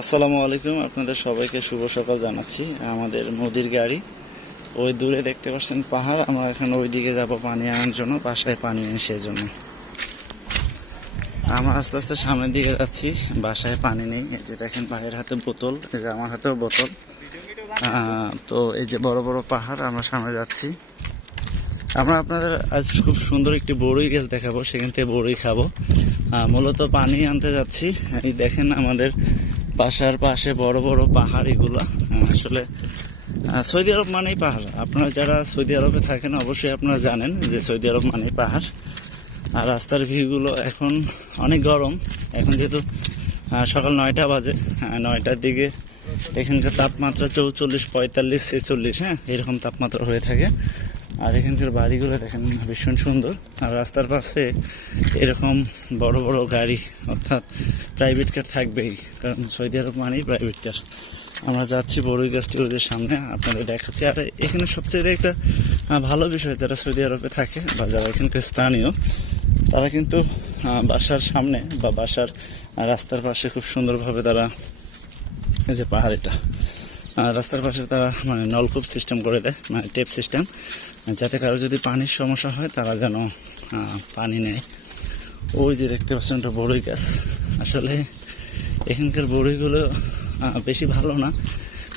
আসসালামু আলাইকুম, আপনাদের সবাইকে শুভ সকাল জানাচ্ছি। আমাদের নদীর গাড়ি ওই দূরে দেখতে পাচ্ছেন পাহাড়। আমরা এখন ওই দিকে যাবো পানি আনার জন্য, বাসায় পানি নেই সেজন্য আমরা আস্তে আস্তে সামনের দিকে যাচ্ছি। বাসায় পানি নেই। এই যে দেখেন ভাইয়ের হাতে বোতল, এই যে আমার হাতেও বোতল। তো এই যে বড় বড় পাহাড়, আমরা সামনে যাচ্ছি। আমরা আপনাদের আজ খুব সুন্দর একটি বড়ই গাছ দেখাবো, সেখান থেকে বড়ই খাবো। মূলত পানি আনতে যাচ্ছি। এই দেখেন আমাদের বাসার পাশে বড় বড় পাহাড় এগুলো। আসলে সৌদি আরব মানেই পাহাড়। আপনারা যারা সৌদি আরবে থাকেন অবশ্যই আপনারা জানেন যে সৌদি আরব মানেই পাহাড়। আর রাস্তার ভিউগুলো এখন অনেক গরম। এখন যেহেতু সকাল 9টা বাজে, 9টার দিকে এখানকার তাপমাত্রা 44, 45, 46 এরকম তাপমাত্রা হয়ে থাকে। আর এখানকার বাড়িগুলো দেখেন ভীষণ সুন্দর। আর রাস্তার পাশে এরকম বড় বড় গাড়ি অর্থাৎ প্রাইভেট কার থাকবেই, কারণ সৌদি আরব মানেই প্রাইভেট কার। আমরা যাচ্ছি বড়ই গাছটি ওদের সামনে, আপনাদের দেখাচ্ছি। আর এখানে সবচেয়ে একটা ভালো বিষয়, যারা সৌদি আরবে থাকে বা যারা এখানকার স্থানীয়, তারা কিন্তু বাসার সামনে বা বাসার রাস্তার পাশে খুব সুন্দরভাবে তারা এই যে পাহাড়িটা রাস্তার পাশে তারা মানে নলকূপ সিস্টেম করে দেয়, মানে টেপ সিস্টেম, যাতে কারো যদি পানির সমস্যা হয় তারা যেন পানি নেয়। ওই যে দেখতে পাচ্ছেন ওটা বড়ই গাছ। আসলে এখানকার বড়ইগুলো বেশি ভালো না,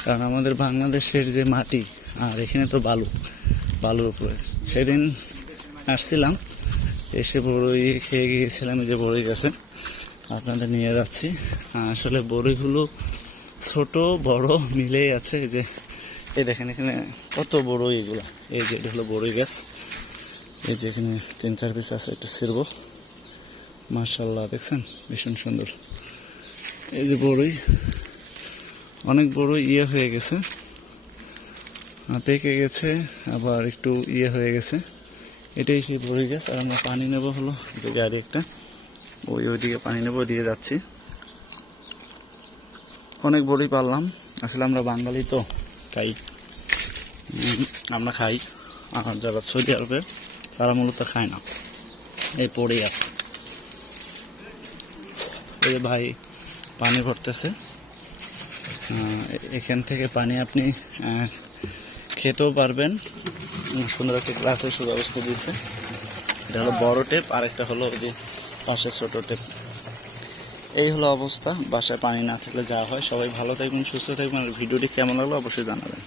কারণ আমাদের বাংলাদেশের যে মাটি আর এখানে তো বালুর উপরে। সেদিন আসছিলাম, এসে বড়ই খেয়ে গিয়েছিলাম। এই যে বড়ই গাছে আপনাদের নিয়ে যাচ্ছি। আসলে বড়ইগুলো ছোট বড় মিলেই আছে। এই যে এই দেখেন এখানে কত বড় এগুলো। এই যে এটা হলো বড়ই গাছ। এই যে এখানে 3-4 পিস আছে, এটা ছিড়বো। মাশাআল্লাহ, দেখছেন ভীষণ সুন্দর। এই যে বড়ই অনেক বড় হয়ে গেছে, পেকে গেছে, আবার একটু হয়ে গেছে। এটাই সেই বড়ই গাছ। আর আমরা পানি নেব হলো যে গাড়ি একটা, ওইদিকে পানি নেবো, ওইদিকে যাচ্ছি। অনেক বড়ই পারলাম। আসলে আমরা বাঙালি তো, তাই আমরা খাই। আর যারা সৌদি আরবের তারা মূলত খায় না। এই পড়েই আছে। এই যে ভাই পানি ভরতেছে। এখান থেকে পানি আপনি খেতেও পারবেন। সুন্দর একটা গ্লাসের সুব্যবস্থা দিয়েছে। এটা হলো বড় টেপ, আর একটা হলো ওই যে পাশে ছোট টেপ। এই হলো অবস্থা। বাসায় পানি না থাকলে যা হয়। সবাই ভালো থাকবেন, সুস্থ থাকবেন। আর ভিডিওটি কেমন লাগলো অবশ্যই জানাবেন।